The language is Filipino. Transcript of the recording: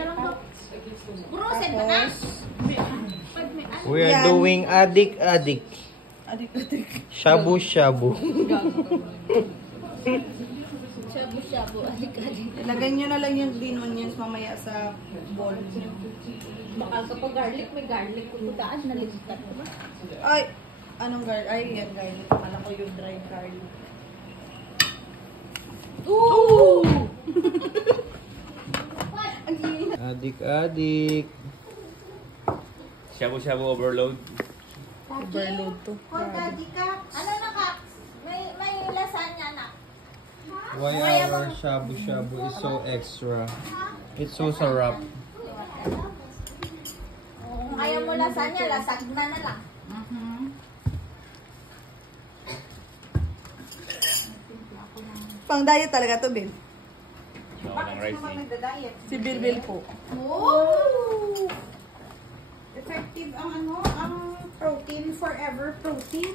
na lang daw. Burusin ka na. We are doing adik-adik. Adik-adik. Shabu-shabu. Shabu-shabu, adik-adik. Ilagay nyo na lang yung green onions mamaya sa bowl. Bakal ka pa garlic, may garlic. Kutaan, nalimutan mo ba? Ay! Anong garlic? Ay, yan garlic. Alam ko yung dried garlic. Ooh! Adik-adik. Shabu-shabu overload. Overload to. Daddy ka. Ano na ka? May lasagna na. Why our shabu-shabu is so extra? It's so sarap. Kung ayaw mo lasagna, lasagna na lang. Pang diet talaga to, Bill. Bakit rice nagda-diet? Si Bill po. Oh! Effective ang ang protein, forever protein.